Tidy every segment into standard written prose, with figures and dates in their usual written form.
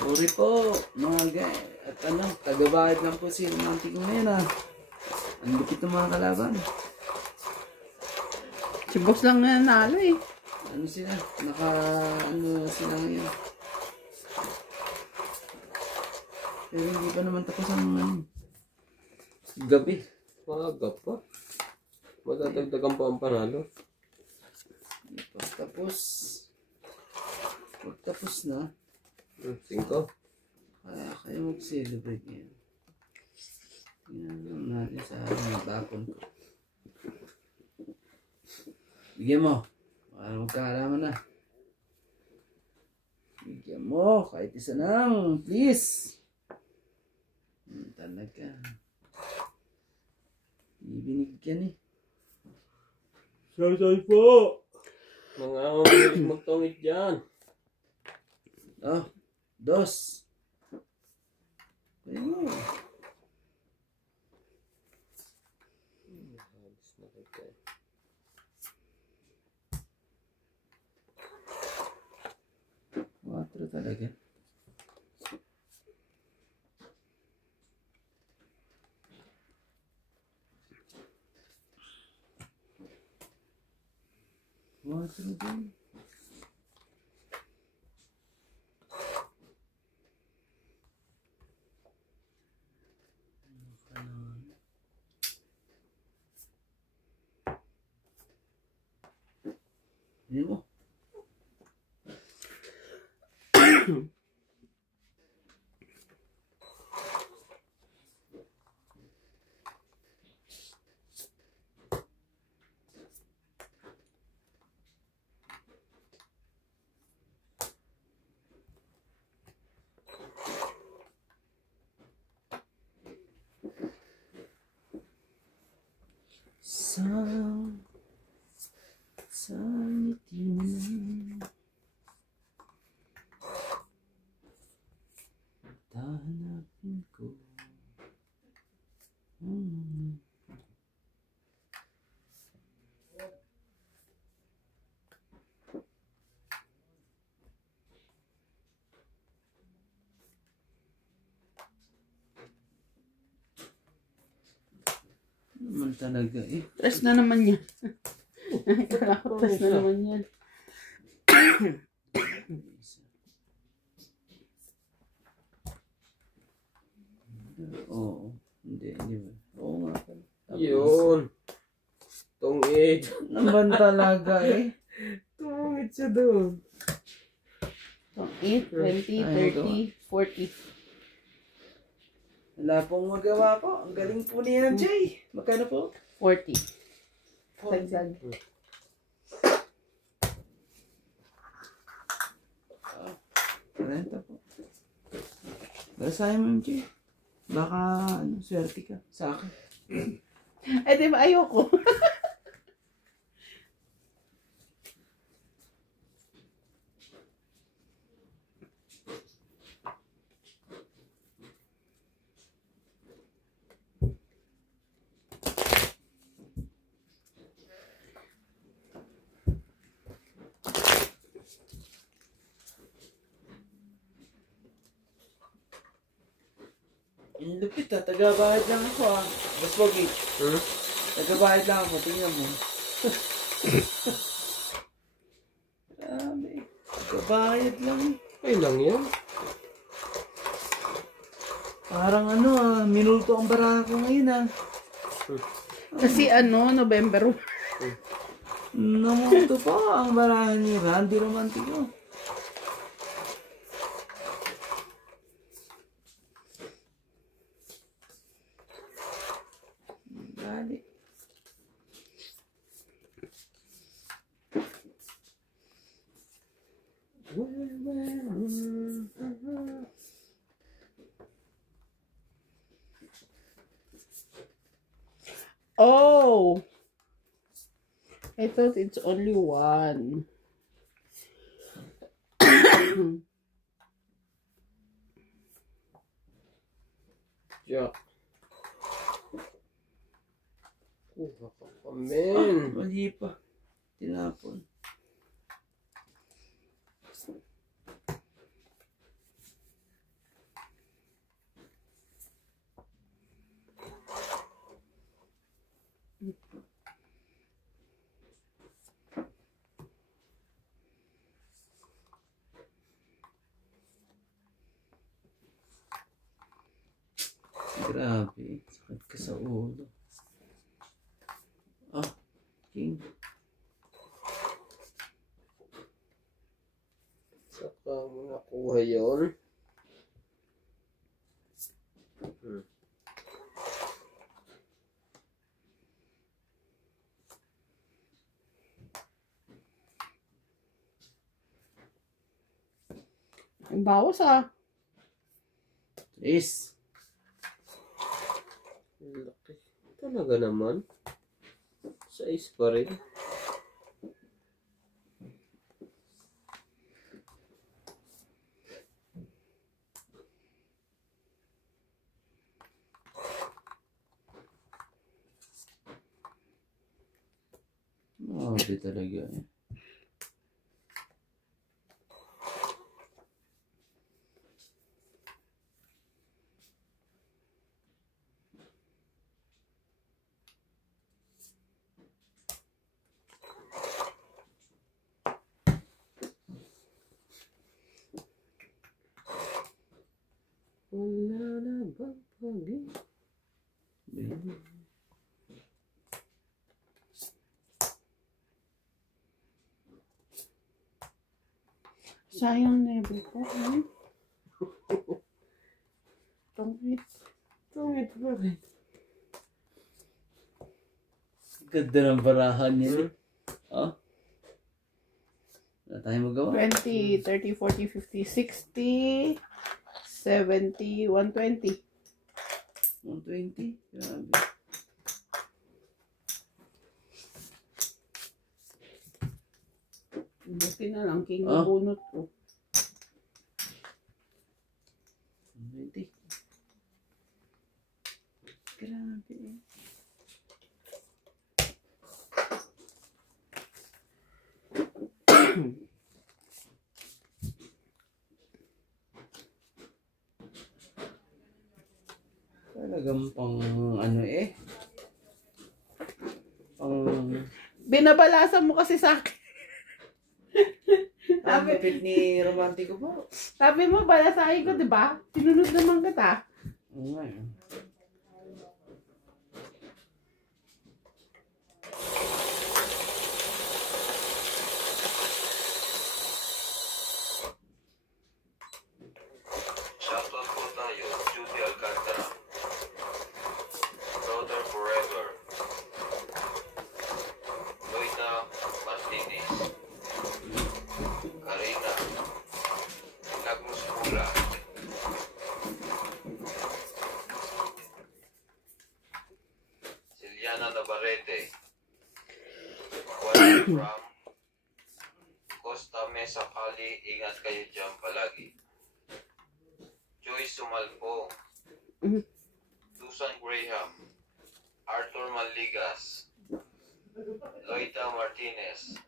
Sorry po, mga guy. At ano, tagabayad lang po si Romantic ngayon ah. Ang lupit ng mga kalaban. Si boss lang na nanalo eh. Ano sila? Ano sila ngayon? Pero hindi pa naman tapos ang gabi. Maaga pa. Madadagdagan pa ang panalo. Pagtapos na. 5. Kaya kayo mag-celebrate ngayon. Tingnan lang natin sa mga bakon ko. Bigyan mo. Para magkahalaman na. Bigyan mo. Kahit isa lang. Please. Talaga. Ibinigyan eh. Say po! Mga umilig magtawid dyan. Oh, 2. Kaya mo. Water talaga. Water din. Hindi mo. Sa ngiti mo na tahanapin ko. Naman talaga eh. Stress na naman yan. Stress na naman yan. Oo. Hindi ba? Oo nga. Yun. Tungid. Naman talaga eh. Tungid siya doon. 8, 20, 30, 40. Wala pong magawa po. Ang galing po niya, Jay. Magkano po? 40. 40. Tagdag. Renta po. Basahin mo, Jay. Baka, swerte ka sa akin. Eh, di ba ayoko? Yung lupit ah, taga-bayad lang ako ah. Boss Wagi. Taga-bayad lang ako, tingnan mo. Grabe. Taga-bayad lang eh. Ay lang yan. Parang minulto ang baraha ko ngayon ah. Kasi November 1. Namulto pa ang baraha ni Randy Romantico. Bali. Oh! I thought it's only 1. Jack. Kuha ka pa, men. Mali pa. Tinapon. Grabe. Sakit ka sa ulo. Ah, king. Saka mo nakuha yun. Ang bawas ah. Is. Laki. Talaga naman. Size pa rin. Grabe talaga eh. Wala na bang pag-ibig? Sayang never ko. Tungit. Tungit ba rin? Ganda ng barahan niya. Oh. Wala tayong magawa. 20, 30, 40, 50, 60, 70, 120. 120. Grabe. Buti na lang, king Ah. bunot ko. 120. Grabe eh. Talagang pang ano eh. Pang Binabalasan mo kasi sa akin. ang lupit ni Romantico po. Sabi mo, balasahin ko, di ba? Sinunod naman kita. Oo nga eh. Shoutout po tayo, Judy Alcantara. Brother Forever. Loida Martinez. Karina. Nagmus Mula. Siliana Navarrete. Wala from Costa Mesa Cali. Ingat kayo dyan palagi. Joyce Sumalpo, Susan Graham, Arthur Manligas, Loida Martinez,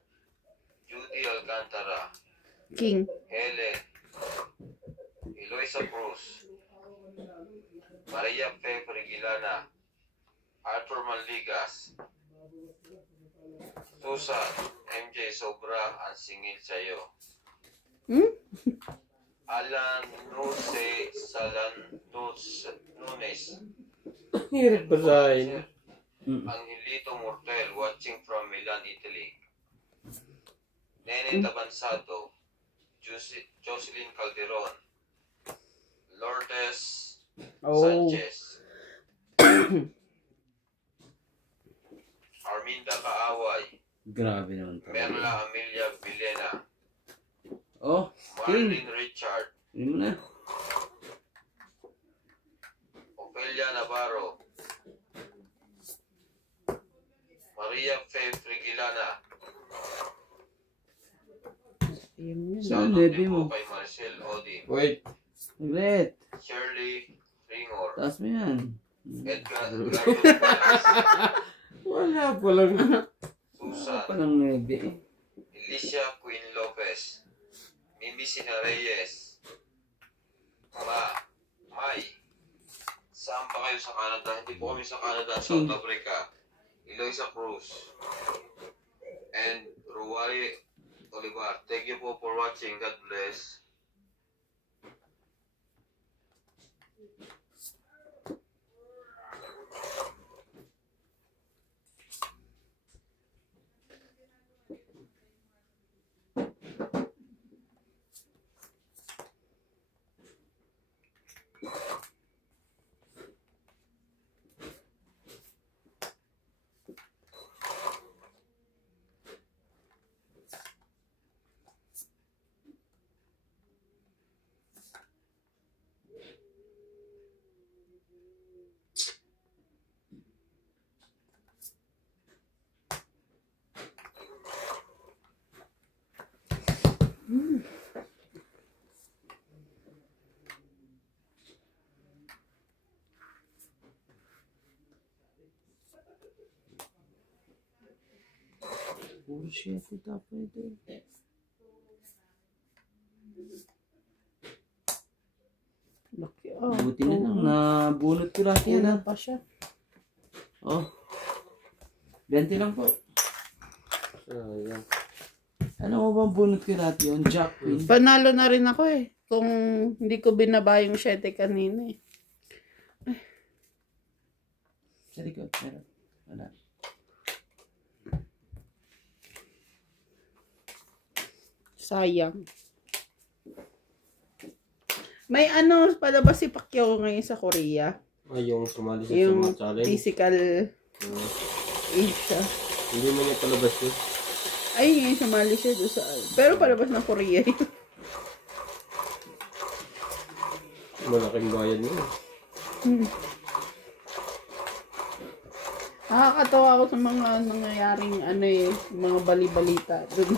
Judy Alcantara, King. Helen, Eloisa Cruz, Maria Fe Frigilana, Arthur Manligas, Susan, MJ Sobra, ang singil sa'yo. Alan Nuse Salan Nunes. Hirap basahin. Angelito Mortel watching from Milan, Italy. Nene Tabansado, Jocelyn Calderon, Lourdes Sanchez, Arminda Kaaway, Grabe naman talaga. Merla Amelia Vilena, Oh, King. Marlene Richard, Hindi mo na. Ofelia Navarro, Maria Fe Frigilana. Yun yun. Saan Shoutout level din mo? po kay Marcel Odi, Wait. Ulit. Shirley Ringor, Taas mo yan. Edgar Wala pa lang. Susan, Palang 9 eh. Alicia Queen Lopez, Mimi Sina Reyes, Mai. Saan pa kayo sa Canada? Hindi po kami sa Canada, South Africa. Eloisa Cruz. And Ruwari Olivar. Thank you po for watching. God bless. Puro shit, tapos ito. Laki, oh. Buti na lang, nabunot ko lahat yan. Kulang pa siya. Oh. 20 lang po. Sayang. Ano mo bang bunot ko lahat yun? Jack Queen. Panalo na rin ako eh. Kung hindi ko binaba yung 7 kanina eh. Sa likod, meron. Wala. Sayang. May ano palabas si Pacquiao ngayon sa Korea. Ay, yung sumali sa Yung Summa Challenge. physical Hmm. age siya. Hindi mo niya palabas yun. Ay, ngayon sumali siya doon sa... Pero palabas ng Korea yun. Malaking bayad mo. Nakakatawa ako sa mga nangyayaring ano eh, mga bali-balita doon.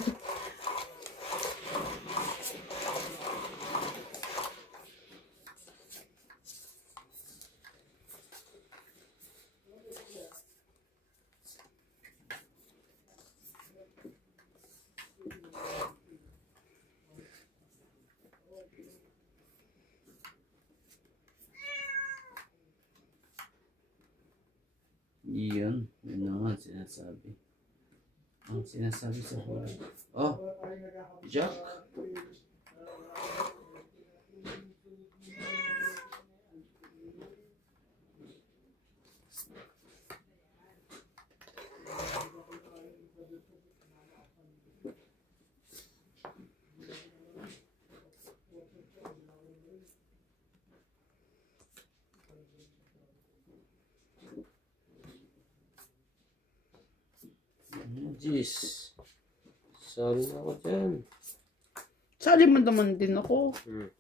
Yun. Yun na nga sinasabi. Ang sinasabi sa huli. Oh! Jack! Jeez. Sorry na ako dyan. Sali mo naman din ako. Hmm.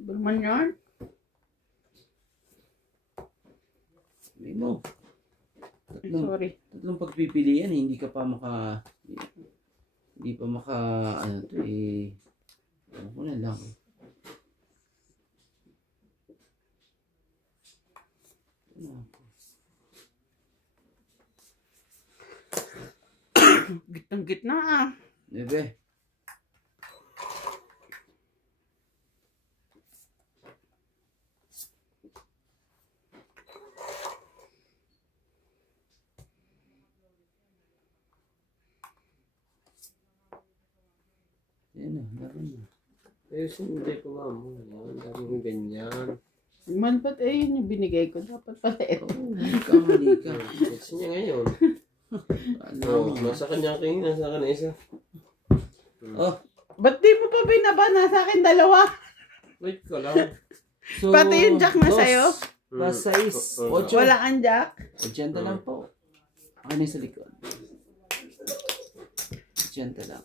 Ba naman yan? Sabi mo. Ay, sorry. Tatlong pagpipilian, hindi ka pa hindi pa maka, ano to eh. Ano ko na lang. Gitang-gitna ah. Bebe. Yan na, laro na. Ayusin mo tayo ko mo. Yan, daming ganyan. Man, ba't eh yun yung binigay ko? Dapat pala eh. Kamali ka. Gusto niya ngayon. Ano? Oh, nasa kanya king, nasa kanya isa. Oh, Ba't di mo pa binaba? Nasa akin dalawa. Wait ko lang. so, Pati yung jack na dos, sa'yo? Plus 6. 8. Wala kang jack? 80 lang po. Ano yung sa likod? 80 lang.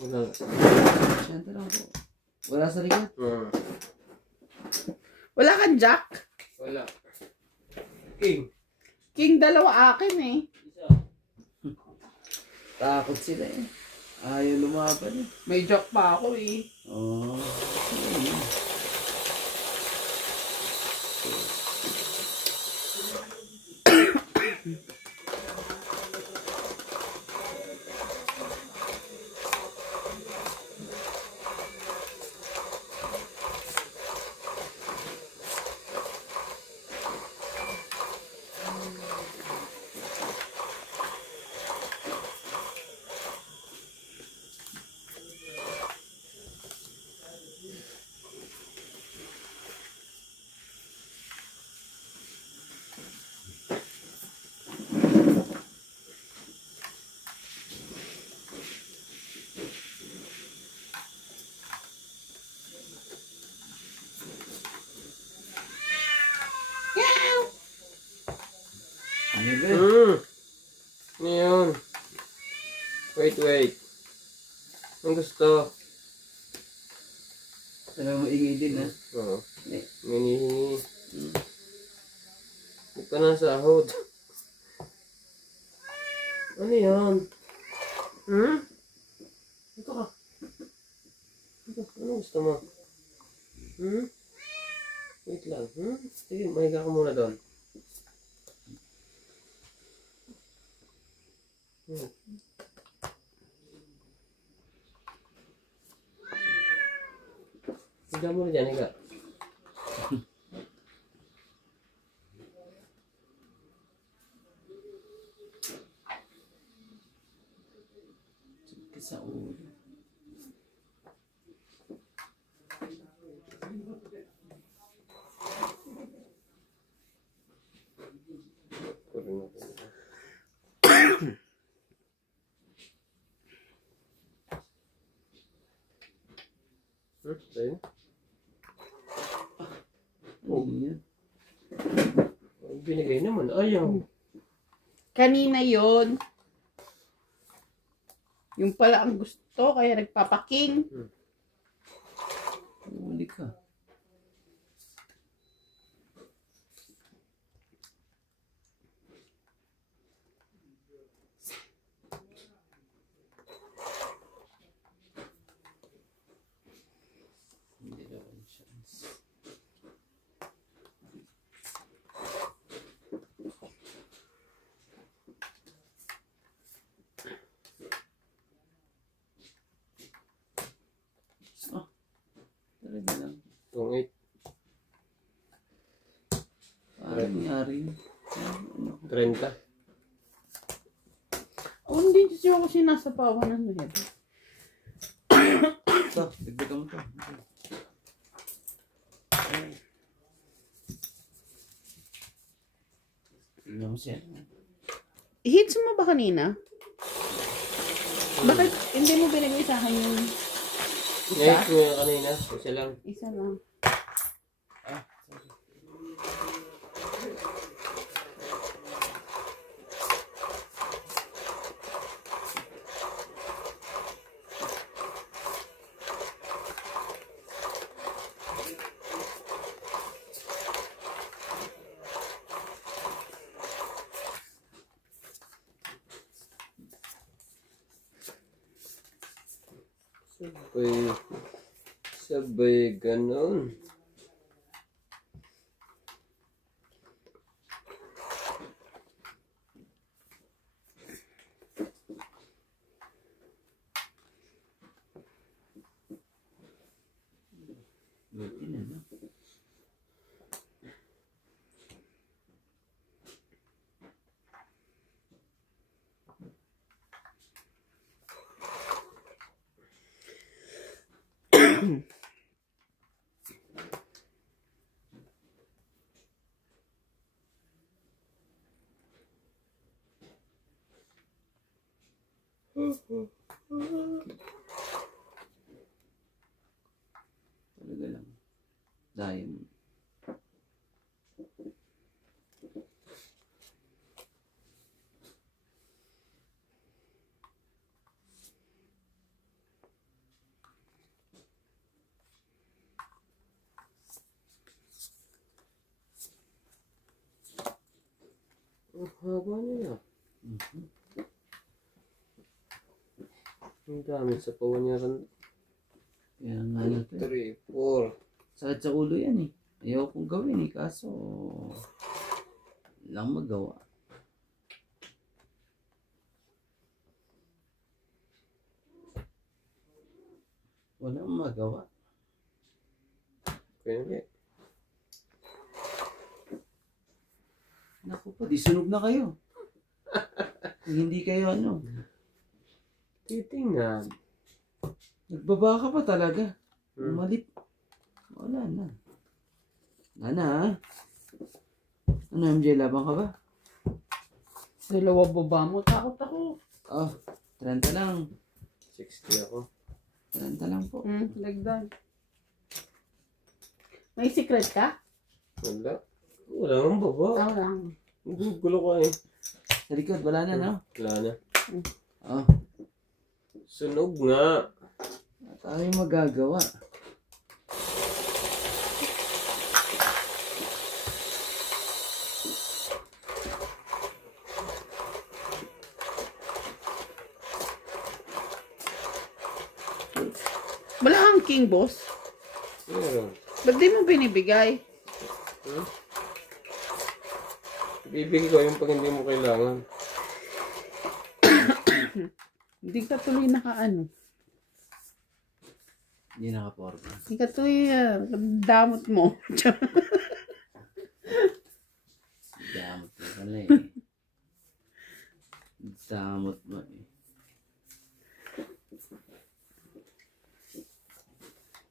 Wala. 80 lang po. Wala sa likod? Wala kang jack? Wala. King. King dalawa akin eh. Takot sila eh. Ayaw lumaban eh. May jack pa ako eh. Oh. Ano ba? Ngayon. Wait. Ang gusto. Alam mo, ingay din ha. Oo. Eh. Minihingi. Hindi pa nasahod. Ano yan? Ito ka. Ito. Ano gusto mo? Wait lang. Sige, mahiga ka muna doon. Higa mo na dyan, higa. Sakit sa ulo. Ayun. Ano yan? Binigay naman. Ayaw. Kanina yon. Yung pala ang gusto, kaya nagpapaking. Huli ka. Hindi daw ang chance. Ah, talaga lang. Itong 8. Ano nangyari yun? Ano? 30. Oh, hindi siya ako sinasapawan ng head. Ito, dagdagan mo ito. Tignan mo siya. Hits mo ba kanina? Bakit hindi mo binigay sa akin yung Ngayon ko yung kanina. Isa lang. isa lang? Ah, sorry. Sabay ganon. Buti na, no? Talaga lang. Diamond. Ang haba niya. Ang dami sa pawan niya rin. Kaya nga na ito. 3, 4. Sakit sa ulo yan eh. Ayaw kong gawin eh. Kaso, lang magawa. Walang magawa. Kaya nga. Naku pa, di sunog na kayo. Kung hindi kayo ano. Titingnan. Nagbaba ka pa talaga. Umalit. Wala na. Wala na ha. Ano MJ, labang ka ba? Dalawa baba mo, takot ako. Oh, 30 lang. 60 ako. 30 lang po. Dagdag. May secret ka? Wala. Wala nang baba. Ako lang. Gugulo ko eh. Sa likod, wala na no? Wala na. Oh, Sunog nga. tayo magagawa. Wala kang king, boss. Meron. Ba't di mo binibigay? Bibigay ko yung pag hindi mo kailangan. Hindi ka tuloy nakaano. Hindi nakaporma. Hindi ka tuloy damot mo. Damot mo pala eh. Damot mo eh.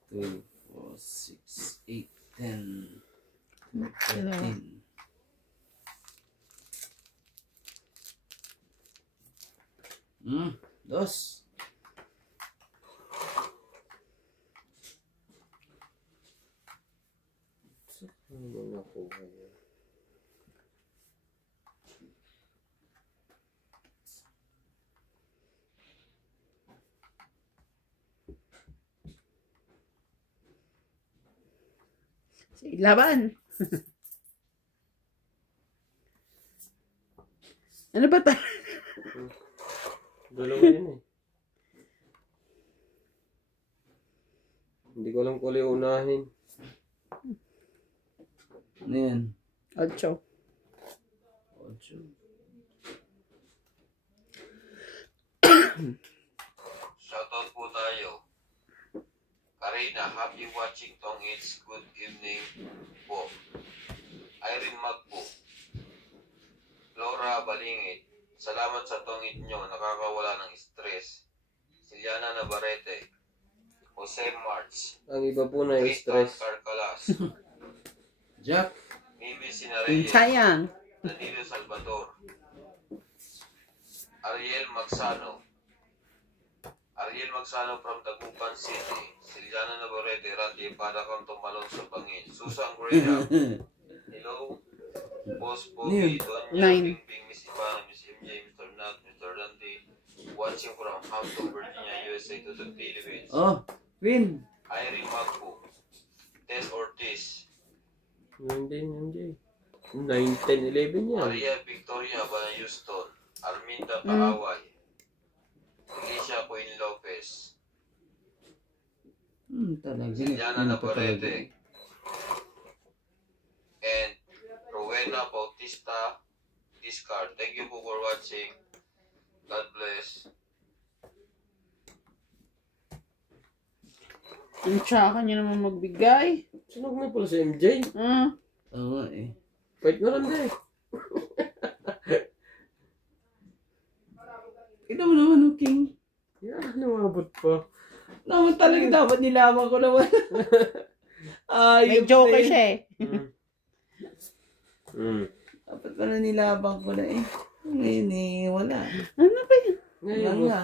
2, 4, 6, 8, 10, 13. Dos. Ano ba nakuha yan? Laban. Ano ba tayo? Dalawa yan eh. Hindi ko alam kung ulit unahin. Ano yan? 8. 8. Shoutout po tayo. Karina, happy watching Tong It's good evening po. Irene Magpo. Flora Balingit. Salamat sa tongit nyo, nakakawala ng stress. Siliana Navarrete. Jose March. Ang iba po na Tristan stress. Carcalas. Jack. Mimi Sinareyes. Sayang. Danilo Salvador. Ariel Magsano. Ariel Magsano from Tagupan City. Siliana Navarrete, Randy, para kang tumalon sa bangin. Susan Graham. Hello. Boss Bobby, Donya, 9. Bing Bing, Miss Ivana, Miss MJ, Mr. Nat, Mr. Randy. Watching from Hampton, Virginia, USA to the Philippines. Oh, Win. Irene Magpo. Tess Ortiz. 9, 10, 11 yan. Maria Victoria Bana Houston. Arminda Kaaway. Alicia Queen Lopez. Talaga. Siliana Navarrete. And Rowena Bautista Discard. Thank you po for watching. God bless. Ang tsaka niya naman magbigay. Sunog na pala si MJ. Oo nga eh. Fight na lang din. Ito mo naman, King. Yan, namabot pa. Naman talaga dapat nilaman ko naman. May joker siya eh. Dapat pala nilabang ko na eh. Ngayon eh, wala. Ano ba yun? Ngayon, Nga.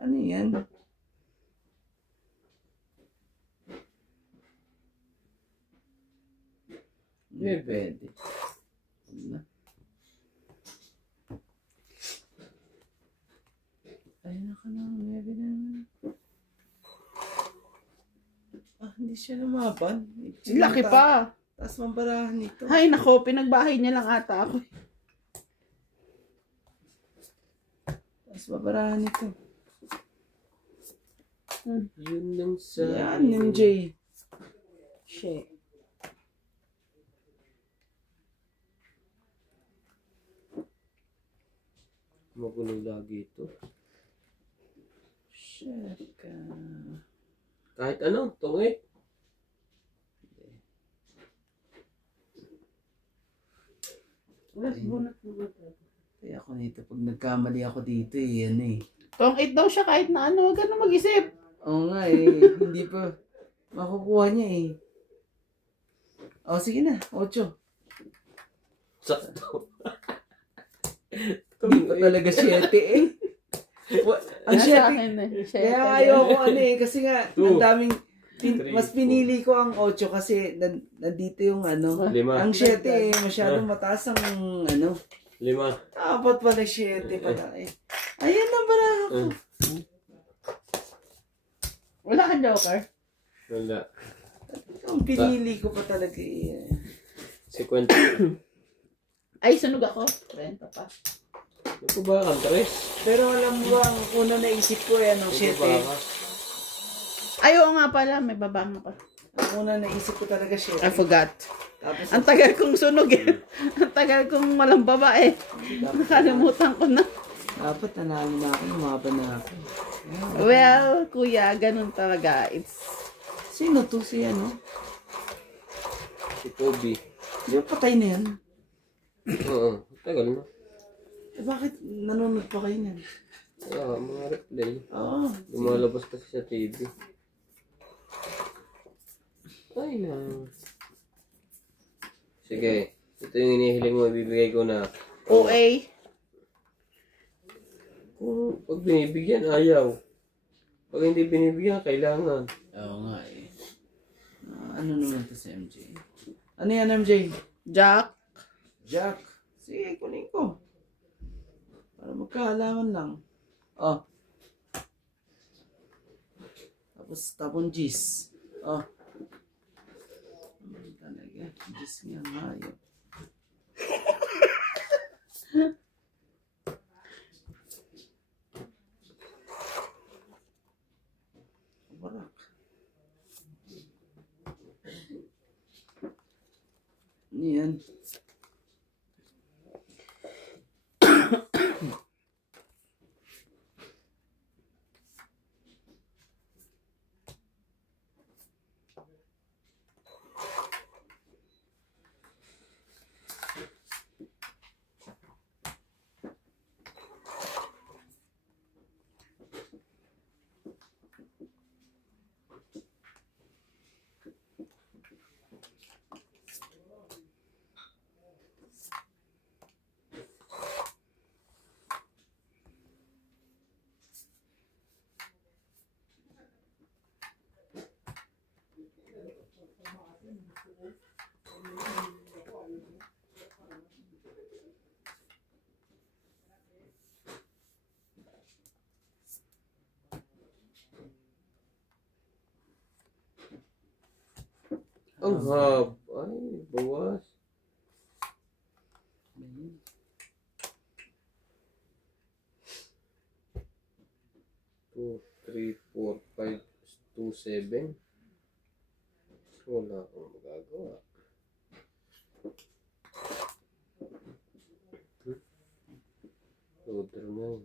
Ano yan? Hindi pwede. Huwag na. Ayun na ka na. Mayroon na naman. Hindi siya lumaban. Laki pa. Tapos mambarahan nito. Ay nako, pinagbahay niya lang ata ako. Tapos mabarahan nito. yun lang sa... Yan, MJ. Shit. Magulo lagi ito. Shit ka. Kahit ano, tungit. Kaya ako nito, pag nagkamali ako dito eh, yan eh. Tong 8 daw siya kahit na ano, huwag ka na mag-isip. Oo nga eh, hindi pa makukuha niya eh. O sige na, 8. Sakto. Hindi pa talaga 7 eh. Ang Nasa 7, akin eh. kaya ayoko ano eh, kasi nga, ang daming, Three, mas pinili ko ang 8 kasi nandito yung ano. 5. Ang 7 eh, masyadong mataas ang ano. 5. Dapat pala 7 pala eh. Ayan na bara ako. Wala kang joker? Wala. Ang pinili ko pa talaga eh. 50. Ay, sunog ako. 30 pa. Ano po ba ang tres? Pero alam mo ang una naisip ko eh, anong 7. Ay, oo nga pala. May baba nga pa. Ang una naisip ko talaga 7. I forgot. Tapos, Ang tagal kong sunog eh. Ang tagal kong walang babae. Nakalimutan ko na. dapat nanalo na ako, lumaban na ako. Well, kuya, ganun talaga. Sino to si ano? Si Kobe. Di ba patay na yan? Oo, tagal na. Eh bakit nanonood pa kayo niyan? Mga replay. Oo. Lumalabas kasi sa TV. Ay na. Sige. Ito yung inihiling mo, ibibigay ko na. OA. Kung pag binibigyan, ayaw. Pag hindi binibigyan, kailangan. Oo nga eh. Ano naman to si MJ? Ano yan MJ? Jack. Jack. Sige, kunin ko. Para magkaalaman lang. Oh. Tapos tapon G's. Oh. Talaga. G's nga mayo. Barak. Yan. Ang hab. Ay, bawas. Two, 3, 4, 5, 2, 7. Wala akong magagawa. Loader na yun.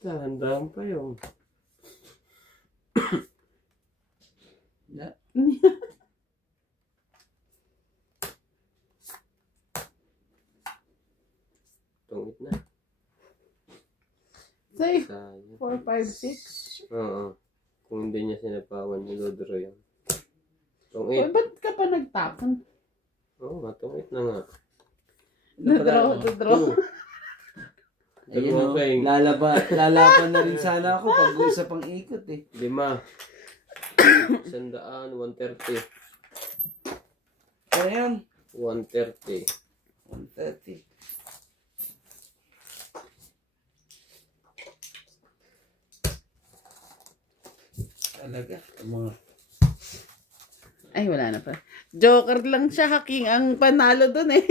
Dahan-dahan pa yun. Yeah. Tungit na. Say, Sayang. 4, 5, 6. Oo. Kung hindi niya sinapawan, nilodro yan. Uy, Tungit. ba't ka pa nagtapon? Oo nga, tungit na nga. Na-draw. Ayun o, Dalawa lalaban na rin sana ako pag isa pang ikot eh. 5. 100, 130. Ano yun? 130. 130. Talaga, mga... Ay, wala na pa. Joker lang siya, Haking ang panalo dun eh.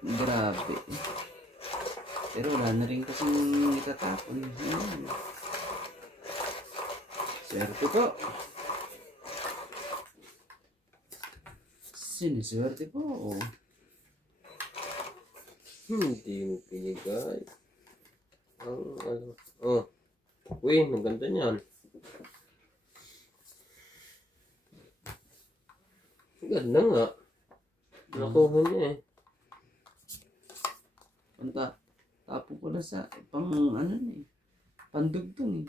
Grabe. Pero wala na rin kasing itatapon. Ayan. Swerte po. Siniswerte po. Oh. Hindi mo pinigay. Ang ano. Oh. Uy, ang ganda niyan. Ang ganda nga. Nakuha niya eh. Punta. Tapon ko na sa pang ano eh. Pandugtong eh.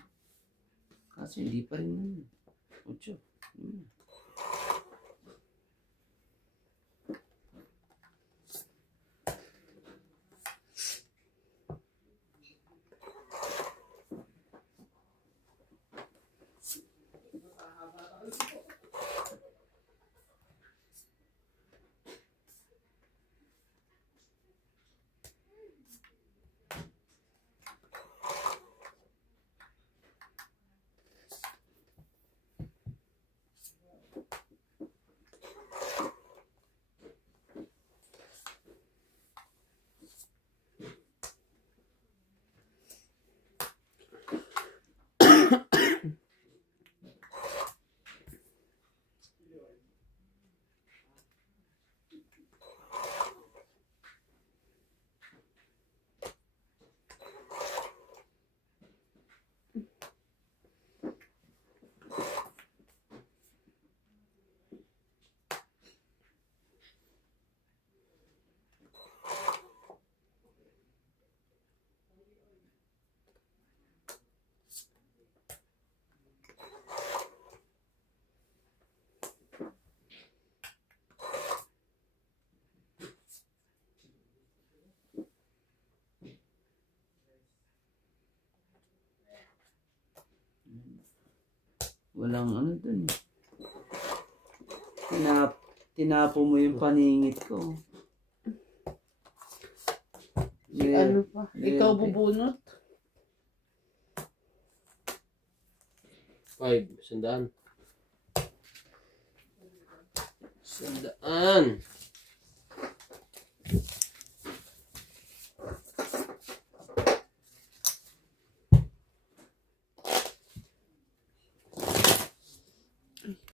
Kaso hindi pa rin ano. 8. Walang ano dun. Tinapo mo yung paningit ko. Ano pa? Ikaw bubunot? 5, 100. 100.